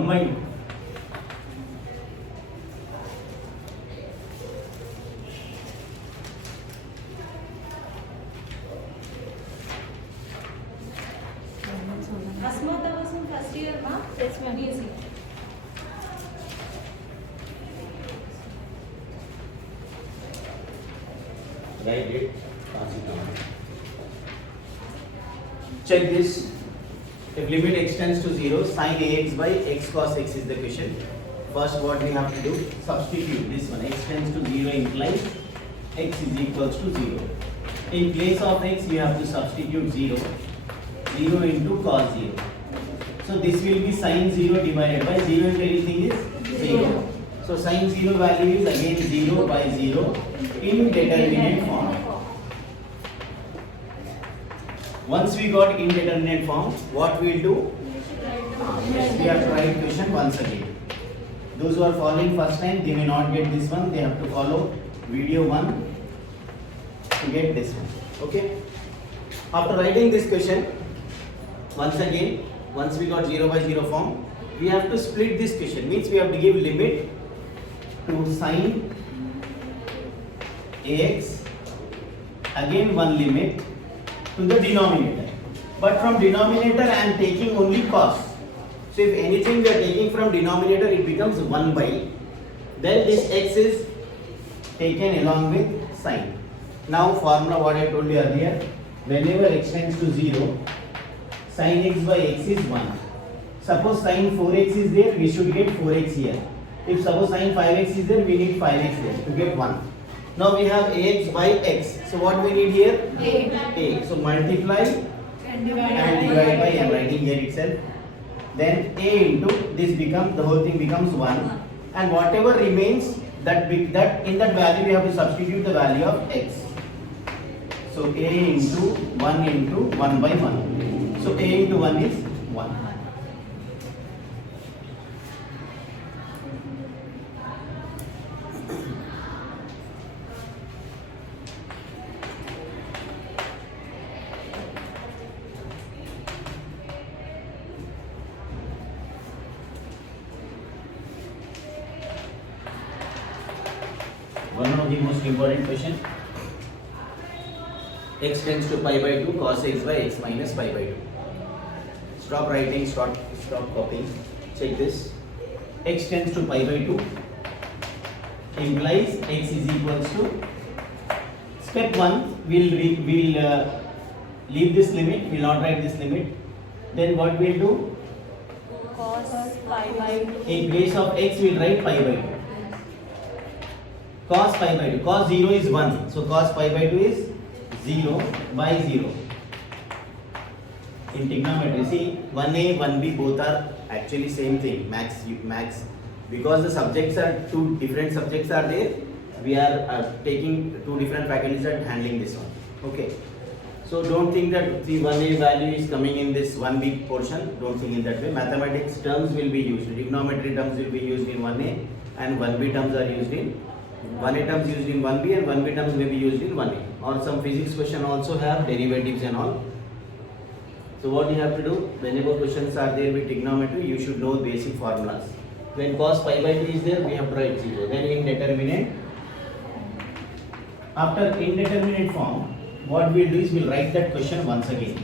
combined. अस्मता पासून first year ना तेच BSc Write it. Pass it on. Check this. If limit extends to 0, sin ax by x cos x is the question. First, what we have to do? Substitute this one. X tends to 0 implies x is equals to 0. In place of x, you have to substitute 0. 0 into cos 0. So this will be sin 0 divided by 0 into anything is 0. So sin 0 value is again 0 by 0 in determinate form. Once we got indeterminate form, what we will do? Yes, we have to write question once again. Those who are following first time, they may not get this one. They have to follow video 1 to get this one. Okay. After writing this question, once again, once we got 0 by 0 form, we have to split this question. Means we have to give limit to sin ax, again one limit to the denominator. But from denominator I am taking only cos. So if anything we are taking from denominator, it becomes 1 by. Then this x is taken along with sin. Now formula what I told you earlier, whenever x tends to 0, sin x by x is 1. Suppose sin 4x is there, we should get 4x here. If suppose sin 5x is there, we need 5x there to get 1. Now we have ax by x. So what we need here? A. So multiply and divide by, I am writing here itself. Then a into this becomes, the whole thing becomes 1. And whatever remains, that in that value we have to substitute the value of x. So a into 1 by 1. So a into 1 is 1. One of the most important question. X tends to pi by 2, cos x by x minus pi by 2. Stop writing, stop copying. Check this. X tends to pi by 2 implies x is equals to, step 1, we'll leave this limit, we'll not write this limit. Then what we'll do? cos pi by 2 In place of x, we'll write pi by 2. Cos pi by 2. Cos 0 is 1. So cos pi by 2 is 0 by 0. In trigonometry, see 1a, 1b both are actually same thing. Max. Because the subjects are two different subjects are there, we are taking two different faculties and handling this one. Okay. So don't think that the 1a value is coming in this 1b portion. Don't think in that way. Mathematics terms will be used. Trigonometry terms will be used in 1a and 1b terms are used in 1a terms used in 1b and 1b terms may be used in 1a. Or some physics question also have derivatives and all. So what you have to do, whenever questions are there with trigonometry, you should know basic formulas. When cos pi by 2 is there, we have to write 0. Then indeterminate. After indeterminate form, what we'll do is we'll write that question once again.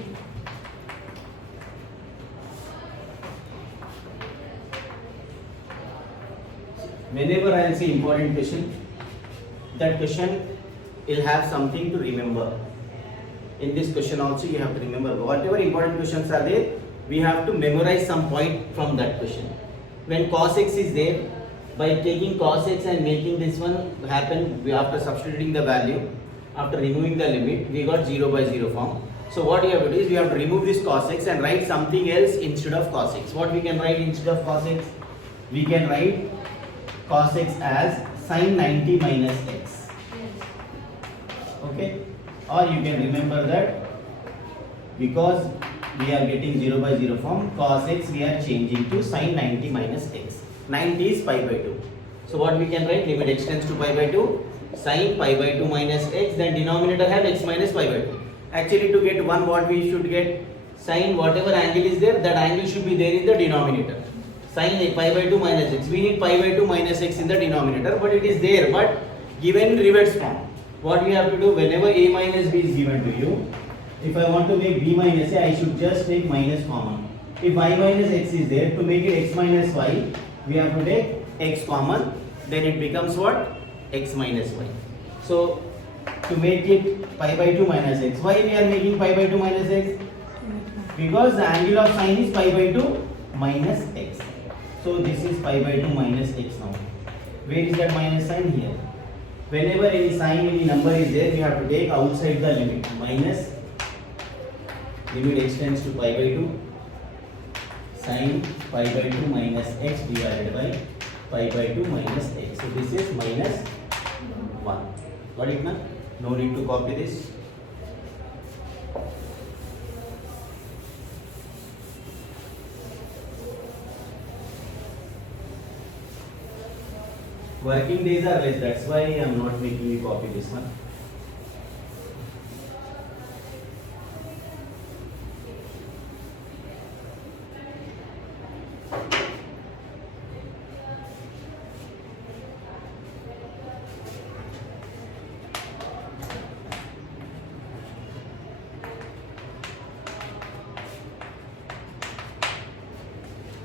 Whenever I will say important question, that question will have something to remember. In this question also you have to remember whatever important questions are there, we have to memorize some point from that question. When cos x is there, by taking cos x and making this one happen, after substituting the value, after removing the limit, we got 0 by 0 form. So what we have to do is we have to remove this cos x and write something else instead of cos x. What we can write instead of cos x? We can write cos x as sin 90 minus x. Okay? Or you can remember that because we are getting 0 by 0 form, cos x we are changing to sin 90 minus x. 90 is pi by 2. So what we can write? Limit x tends to pi by 2, sin pi by 2 minus x, then denominator have x minus pi by 2. Actually to get 1, what we should get? Sin whatever angle is there, that angle should be there in the denominator. Sin a pi by 2 minus x. We need pi by 2 minus x in the denominator, but it is there, but given in reverse form. What we have to do, whenever a minus b is given to you, if I want to make b minus a, I should just take minus common. If y minus x is there, to make it x minus y, we have to take x common, then it becomes what? X minus y. So, to make it pi by 2 minus x, why we are making pi by 2 minus x? Because the angle of sine is pi by 2 minus x. So this is pi by 2 minus x now. Where is that minus sign? Here. Whenever any sign, any number is there, we have to take outside the limit. Minus, limit x tends to pi by 2, sin pi by 2 minus x divided by pi by 2 minus x. So this is minus 1. Got it now? No need to copy this. Working days are less, that's why I am not making you copy this one.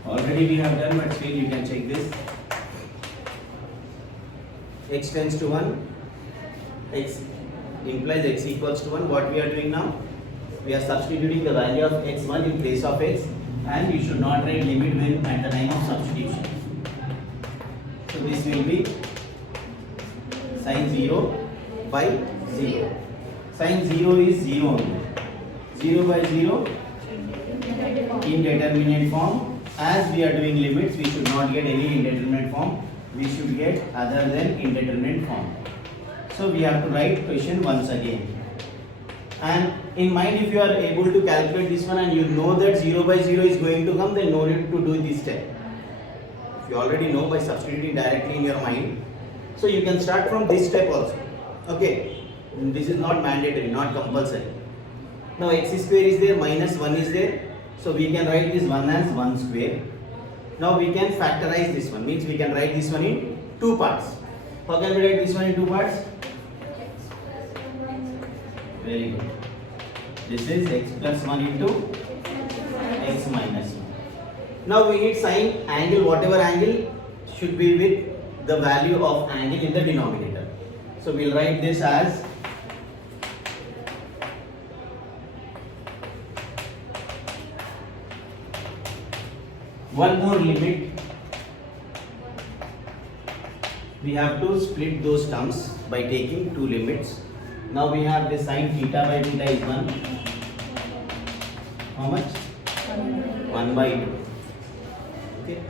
Already we have done, but still you can check this. X tends to 1, x implies x equals to 1. What we are doing now? We are substituting the value of x1 in place of x, and you should not write limit when at the time of substitution. So this will be sin 0 by 0. Sin 0 is 0 only. 0 by 0 indeterminate form. As we are doing limits, we should not get any indeterminate form. We should get other than indeterminate form. So we have to write question once again. And in mind, if you are able to calculate this one and you know that 0 by 0 is going to come, then no need to do this step. If you already know by substituting directly in your mind, so you can start from this step also. Okay, this is not mandatory, not compulsory. Now x square is there, minus 1 is there. So we can write this 1 as 1 square. Now we can factorize this one, means we can write this one in 2 parts. How can we write this one in 2 parts? Very good. This is x plus 1 into x minus 1. Now we need sine angle, whatever angle should be with the value of angle in the denominator. So we'll write this as one more limit. We have to split those terms by taking 2 limits. Now we have the sin theta by theta is 1. How much? 1 by 2. Okay.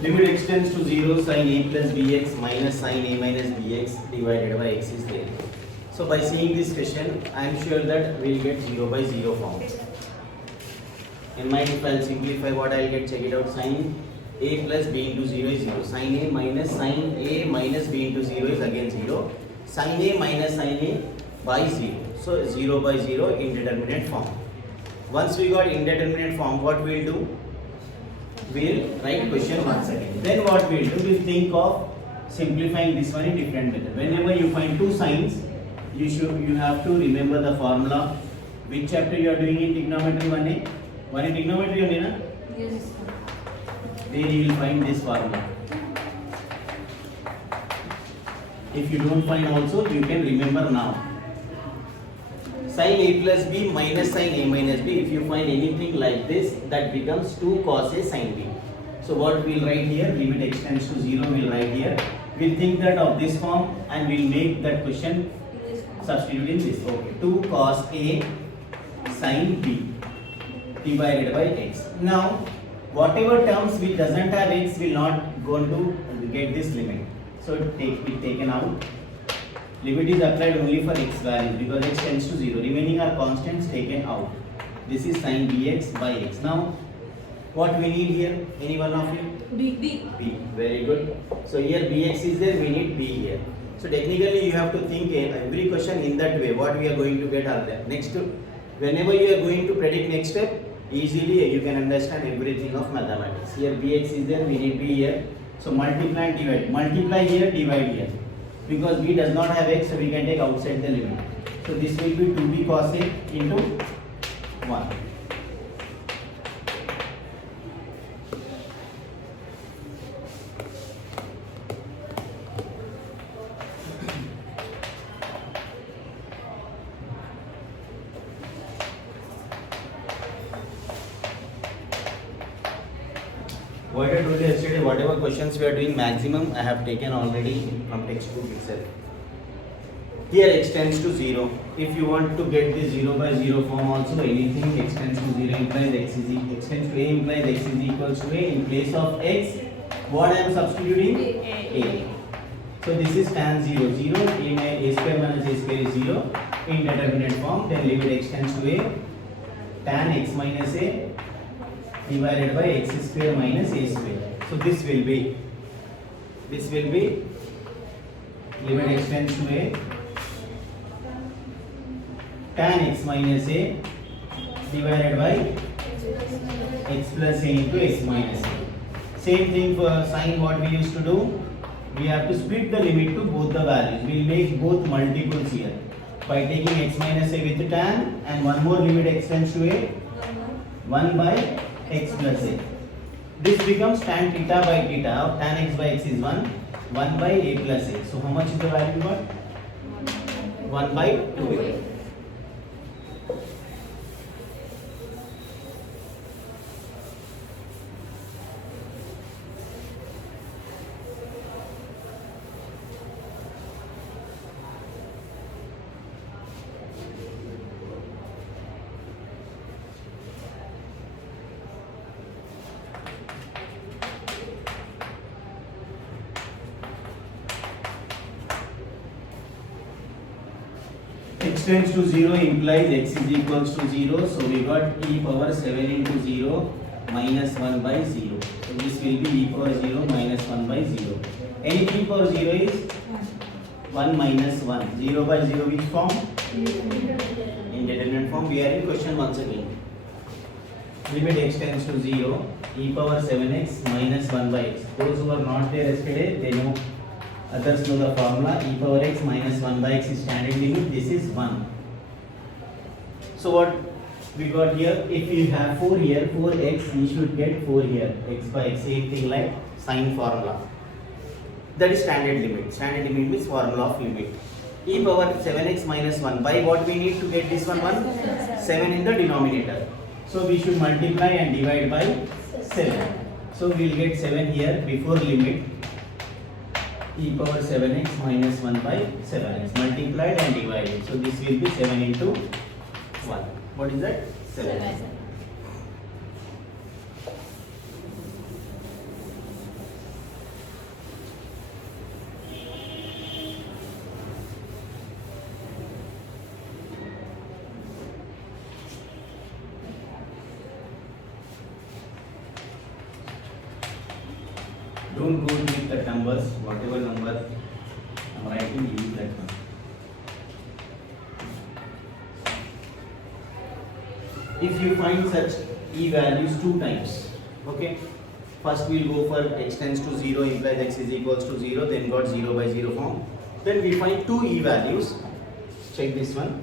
Limit x tends to 0, sin a plus bx minus sin a minus bx divided by x is there. So by seeing this question, I am sure that we will get 0 by 0 form. In mind, if I will simplify what I will get, check it out. Sin a plus b into 0 is 0. Sin a minus b into 0 is again 0. Sin a minus sin a by 0. So 0 by 0 indeterminate form. Once we got indeterminate form, what we will do? We will write question once again. Then what we will do? We will think of simplifying this one in different method. Whenever you find two signs, you have to remember the formula. Which chapter you are doing in trigonometry? 1A? 1 in trigonometry only, na? Yes. There you will find this formula. If you don't find also, you can remember now. Sin a plus b minus sin a minus b. If you find anything like this, that becomes 2 cos a sin b. So what we'll write here, limit x tends to 0, we'll write here. We'll think that of this form and we'll make that question substitute in this. Okay, 2 cos a sin b divided by x. Now, whatever terms which doesn't have x will not going to get this limit. So take it taken out. Limit is applied only for x values because x tends to 0. Remaining are constants taken out. This is sin bx by x. Now, what we need here? Any one of you? B. B. Very good. So here bx is there, we need b here. So technically you have to think every question in that way. What we are going to get are there. Next, whenever you are going to predict next step, easily you can understand everything of mathematics. Here bx is there, we need b here. So multiply and divide. Multiply here, divide here. Because b does not have x, so we can take outside the limit. So this will be 2b cos a into 1. What I told you yesterday, whatever questions we are doing, maximum I have taken already from textbook itself. Here x tends to 0. If you want to get the 0 by 0 form also, anything x tends to 0 implies x tends to a implies x is equals to a. In place of x, what I am substituting? A. So this is tan 0, 0, a square minus a square is 0. In determinate form, then limit x tends to a, tan x minus a divided by x square minus a square. So this will be limit x tends to a, tan x minus a divided by x plus a into x minus a. Same thing for sin. What we used to do, we have to split the limit to both the values. We will make both multiples here by taking x minus a with tan and one more limit x tends to a, 1 by x plus a. This becomes tan theta by theta of tan x by x is 1 by a plus a. So how much is the value got? 1 by 2a. X tends to 0 implies x is equals to 0. So we got e power 7 into 0 minus 1 by 0. So this will be e power 0 minus 1 by 0. Anything for 0 is 1 minus 1. 0 by 0 which form? Indeterminate form. We are in question once again. Limit x tends to 0, e power 7x minus 1 by x. Those who are not there yesterday, they know. Others know the formula. E power x minus 1 by x is standard limit. This is 1. So what we got here? If you have 4 here, 4x, we should get 4 here. X by x, same thing like sine formula. That is standard limit. Standard limit means formula of limit. E power 7x minus 1 by what we need to get this one? 7 in the denominator. So we should multiply and divide by 7. So we will get 7 here before limit. E power 7x minus 1 by 7x multiplied and divided. So this will be 7 into 1. What is that? 7. Don't go with the numbers, whatever number I am writing, use that one. If you find such e values 2 times, okay, first we will go for x tends to 0 implies x is equals to 0, then got 0 by 0 form. Then we find 2 e values. Check this one.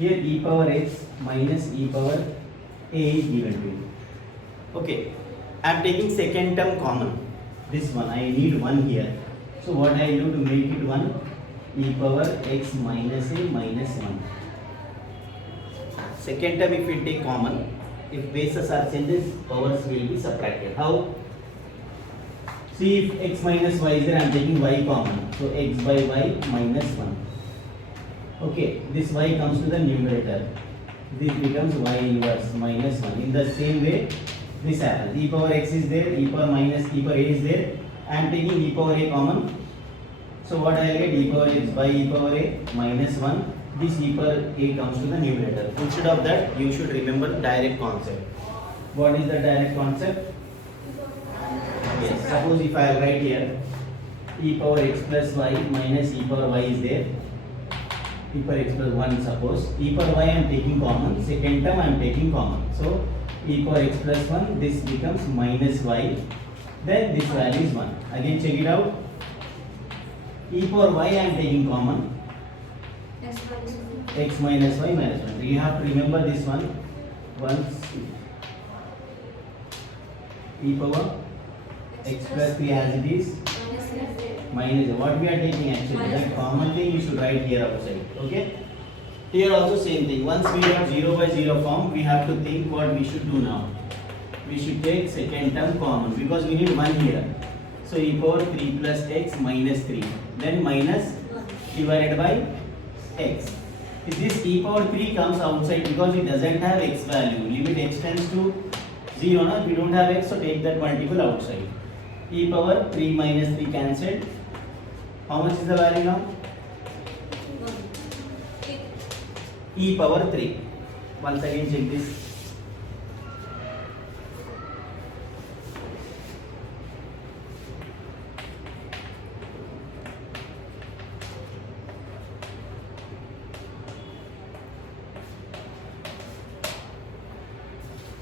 Here e power x minus e power a is given to you. Okay, I am taking second term common. This one, I need 1 here. So what I do to make it 1? E power x minus a minus 1. Second term, if we take common, if bases are changes, powers will be subtracted. How? See, if x minus y is there, I am taking y common. So x by y minus 1. Okay, this y comes to the numerator. This becomes y inverse minus 1. In the same way, this happens. E power x is there, e power a is there. I am taking e power a common. So what I will get? E power x by e power a minus 1. This e power a comes to the numerator. Instead of that, you should remember direct concept. What is the direct concept? Yes, suppose if I write here e power x plus y minus e power y is there. E power x plus 1 suppose. E power y I am taking common. Second term I am taking common. So e power x plus 1, this becomes minus y. Then this value is 1. Again check it out. E power y I am taking common. X minus y minus 1. You have to remember this one. Once e power x plus 3 as it is minus what we are taking actually. That common thing you should write here outside. Okay. Here also same thing. Once we have 0 by 0 form, we have to think what we should do now. We should take second term common because we need 1 here. So e power 3 plus x minus 3. Then minus divided by x. If this e power 3 comes outside because it doesn't have x value, limit x tends to 0. No? If we don't have x, so take that multiple outside. E power 3 minus 3 cancelled. How much is the value now? E power 3. Once again check this.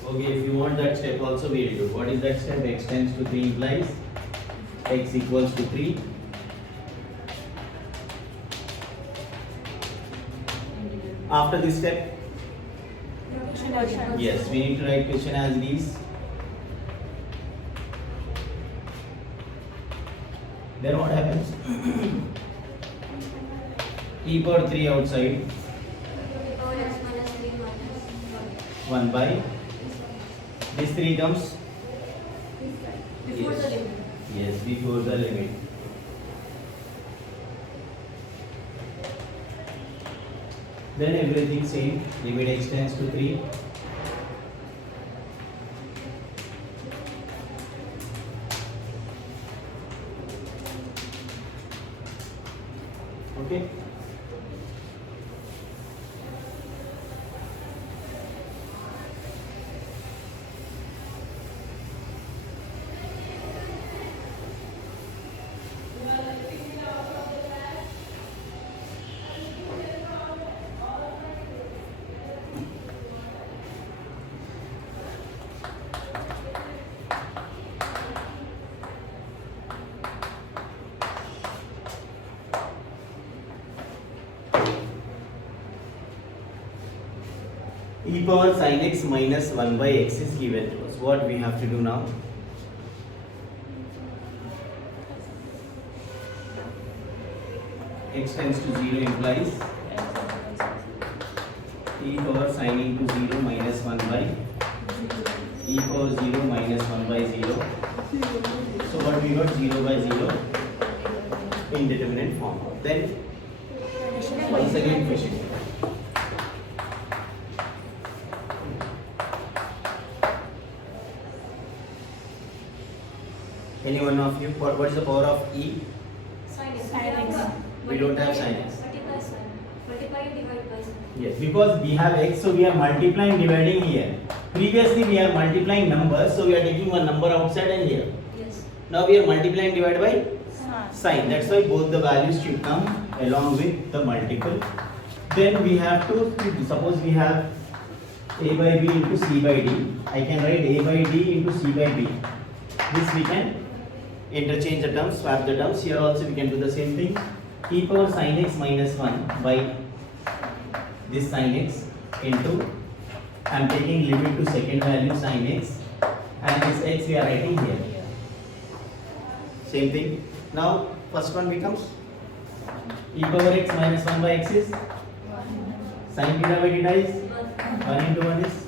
Okay, if you want that step also we will do. What is that step? X tends to 3 implies x equals to 3. After this step, yes, we need to write question as it is. Then what happens? E power 3 outside 1 by this 3 comes Before the limit. yes before the limit. Then everything same, limit x tends to 3. Okay. E power sin x minus 1 by x is given to us. What we have to do now? X tends to 0 implies e power sin into 0 minus 1 by e power 0 minus 1 by 0. So what we got? 0 by 0 indeterminate form. Then once again question. Any one of you? What is the power of e? Sin x. We don't have sin x. Multiply and divide by sin. Yes, because we have x, so we are multiplying, dividing here. Previously we are multiplying numbers, so we are taking one number outside and here. Yes. Now we are multiplying divided by sign. That's why both the values should come along with the multiple. Then we have to, suppose we have a by b into c by d. I can write a by d into c by b. This we can interchange the terms, swap the terms. Here also we can do the same thing. E power sin x minus 1 by this sin x into, I am taking limit to second value sin x, and this x we are writing here. Same thing. Now first one becomes e power x minus 1 by x is sin theta by theta is 1 into 1 is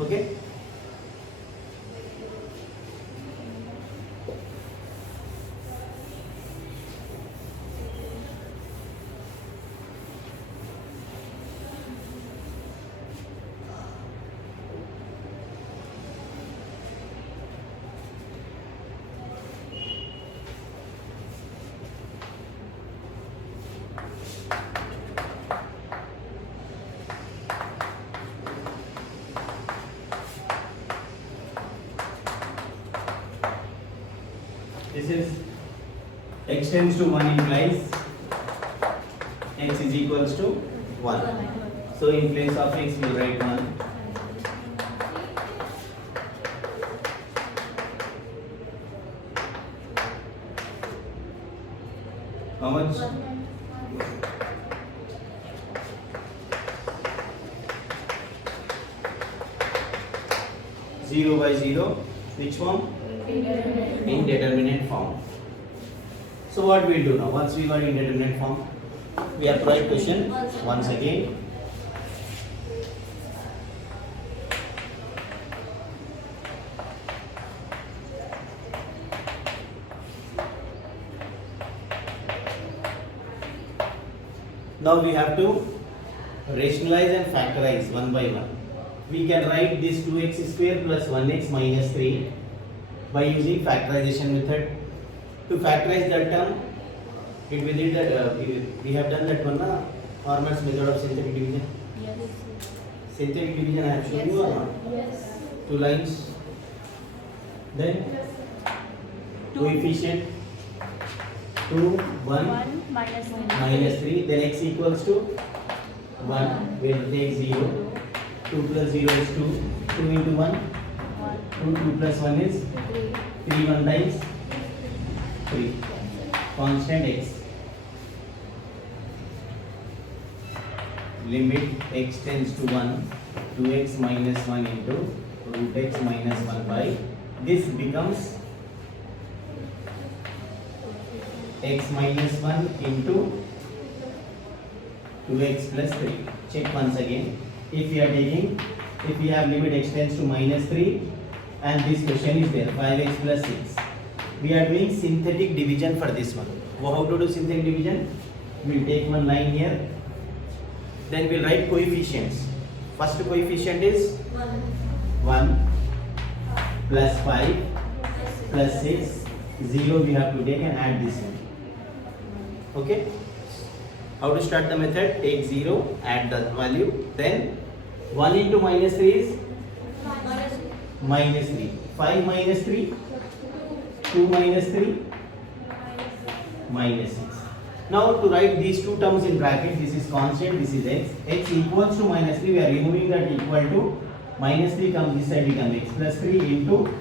okay. This is x tends to 1 implies x is equals to 1. So in place of x you write 1. How much? 0 by 0. Which form? Indeterminate form. So what we'll do now? Once we got indeterminate form, we have to write question once again. Now we have to rationalize and factorize one by one. We can write this 2x square plus 1x minus 3 by using factorization method. To factorize that term, it will need that we have done that one na, Hormat's method of synthetic division. Yes. Synthetic division I have shown you or not? Yes. 2 lines. Then coefficient 2, 1 1 minus 1. minus 3. Then x equals to 1. We will take 0. 2 plus 0 is 2. 2 into 1. 2, 2 plus 1 is 3 1 times 3. Constant x. Limit x tends to 1. 2x minus 1 into root x minus 1 by. This becomes x minus 1 into 2x plus 3. Check once again. If we are taking, if we have limit x tends to minus 3 and this question is there 5x plus 6. We are doing synthetic division for this one. How to do synthetic division? We will take one line here. Then we will write coefficients. First coefficient is 1 plus 5 plus 6. 0 we have to take and add this one. Okay? How to start the method? Take 0, add the value. Then 1 into minus 3 is minus 3. 5 minus 3, 2 minus 3, minus 6. Now to write these two terms in bracket, this is constant, this is x. X equals to minus 3, we are removing that equal to. Minus 3 comes this side, become x plus 3 into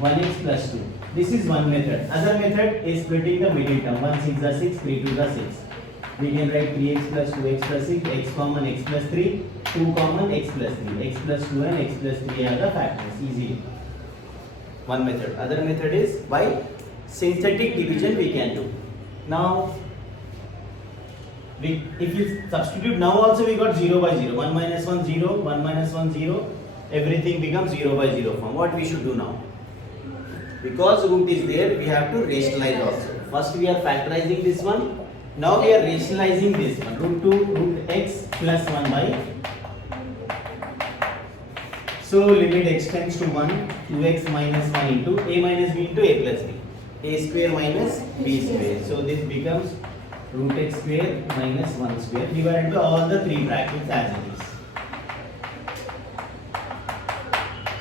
1x plus 2. This is one method. Other method is splitting the middle term. 1 6 are 6, 3 2 are 6. We can write 3x plus 2x plus 6, x common x plus 3, 2 common x plus 3. X plus 2 and x plus 3 are the factors, easily. One method. Other method is by synthetic division we can do. Now, if you substitute now also we got 0 by 0. 1 minus 1 0, 1 minus 1 0. Everything becomes 0 by 0 form. What we should do now? Because root is there, we have to rationalize also. First we are factorizing this one. Now we are rationalizing this one. Root 2 root x plus 1 by. So limit x tends to 1, 2x minus 1 into a minus b into a plus b. A square minus b square. So this becomes root x square minus 1 square divided by all the three brackets as it is.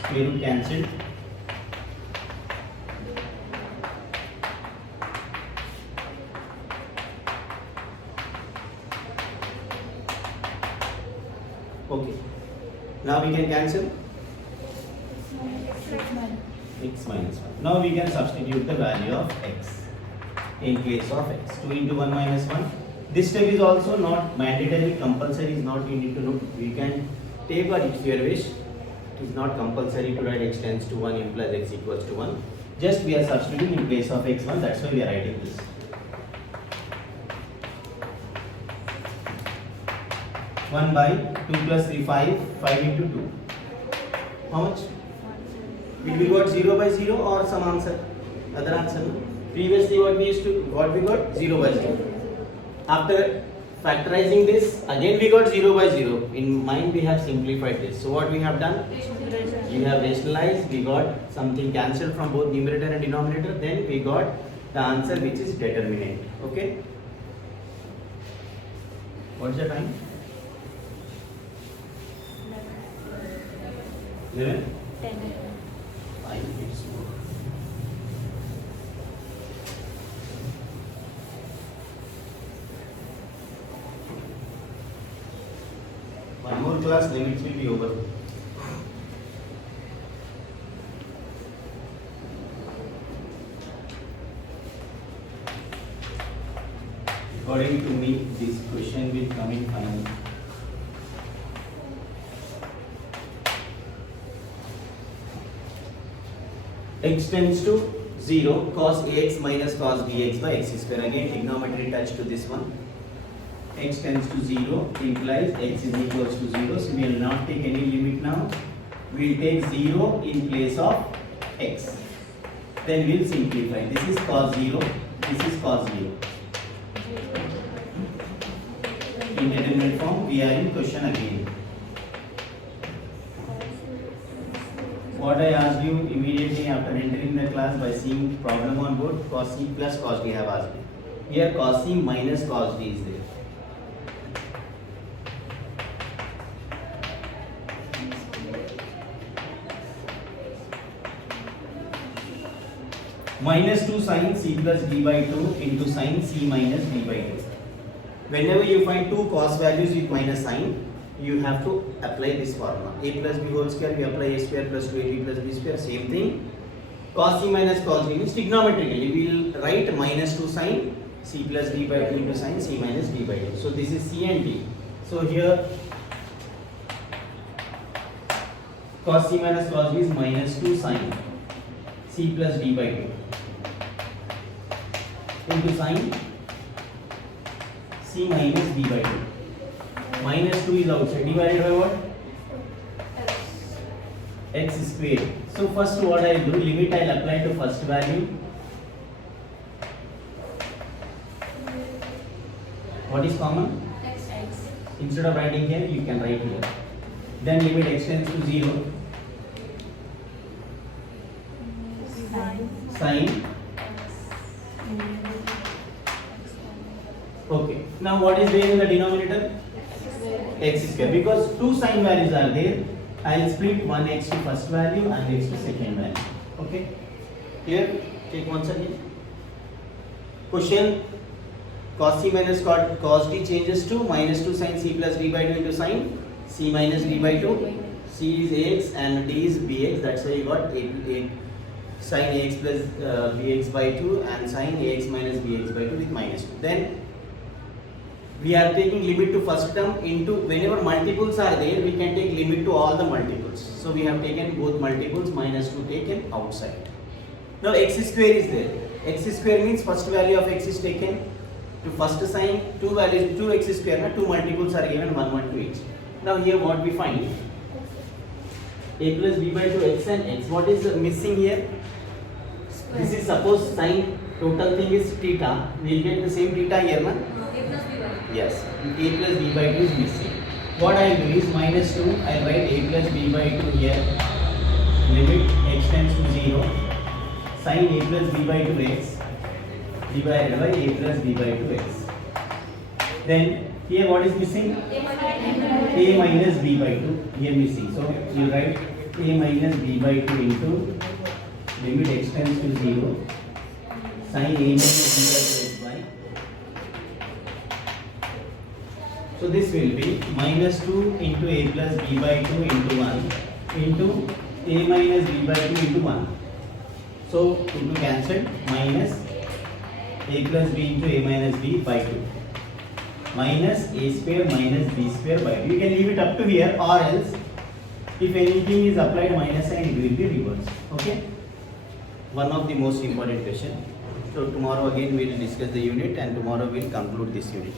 Square root cancelled. Okay. Now we can cancel x minus 1. Now we can substitute the value of x in place of x. 2 into 1 minus 1. This step is also not mandatory, compulsory is not you need to look. We can take or if your wish. It is not compulsory to write x tends to 1 implies x equals to 1. Just we are substituting in place of x1, that's why we are writing this. 1 by 2 plus 3 5, 5 into 2. How much? Did we got 0 by 0 or some answer? Other answer? No? Previously what we got 0 by 0. After factorizing this, again we got 0 by 0. In mind we have simplified this. So what we have done? We have rationalized, we got something cancelled from both numerator and denominator, then we got the answer which is determinant. Okay? What's the time? 11? 10. 5 minutes more. One more class, limits will be over. According to me, this question will come in final. X tends to 0, cos ax minus cos bx by x square. Again, trigonometry touch to this one. X tends to 0 implies x is equals to 0. So we will not take any limit now. We will take 0 in place of x. Then we will simplify. This is cos 0. This is cos 0. Indeterminate form, we are in question again. What I asked you immediately after entering the class by seeing problem on board, cos c plus cos d have asked me. Here cos c minus cos d is there. Minus 2 sin c plus d by 2 into sin c minus d by 2. Whenever you find two cos values with minus sign, you have to apply this formula. A plus b whole square, we apply a square plus 2ab plus b square, same thing. Cos c minus cos d means trigonometrically, we will write minus 2 sin c plus d by 2 into sin c minus d by 2. So this is c and d. So here cos c minus cos d is minus 2 sin c plus d by 2 into sin c minus d by 2. Minus 2 is outside, divided by what? X square. So first what I will do, limit I will apply to first value. What is common? X. Instead of writing here, you can write here. Then limit x tends to 0. Sin. Okay. Now what is there in the denominator? X square. Because two sign values are there, I will split one x to first value and x to second value. Okay. Here, take once again. Question: cos c minus cos d changes to minus 2 sin c plus d by 2 into sin c minus d by 2. C is ax and d is bx. That's why you got a sin ax plus bx by 2 and sin ax minus bx by 2 with minus 2. Then we are taking limit to first term into whenever multiples are there, we can take limit to all the multiples. So we have taken both multiples, minus 2 taken outside. Now x square is there. X square means first value of x is taken to first sign, two values, 2x square, two multiples are given, 1, 1 to each. Now here what we find? A plus b by 2 x and x. What is missing here? This is suppose sin total thing is theta. We will get the same theta here, na? A plus b by 2. Yes, a plus b by 2 is missing. What I will do is minus 2, I will write a plus b by 2 here, limit x tends to 0, sin a plus b by 2x divided by a plus b by 2x. Then here what is missing? A minus b by 2, here missing. So you write a minus b by 2 into limit x tends to 0, sin a minus b by 2x by. So this will be minus 2 into a plus b by 2 into 1 into a minus b by 2 into 1. So into cancelled, minus a plus b into a minus b by 2 minus a square minus b square by 2. You can leave it up to here, or else if anything is applied minus sign, it will be reversed. Okay. One of the most important question. So tomorrow again we will discuss the unit, and tomorrow we will conclude this unit.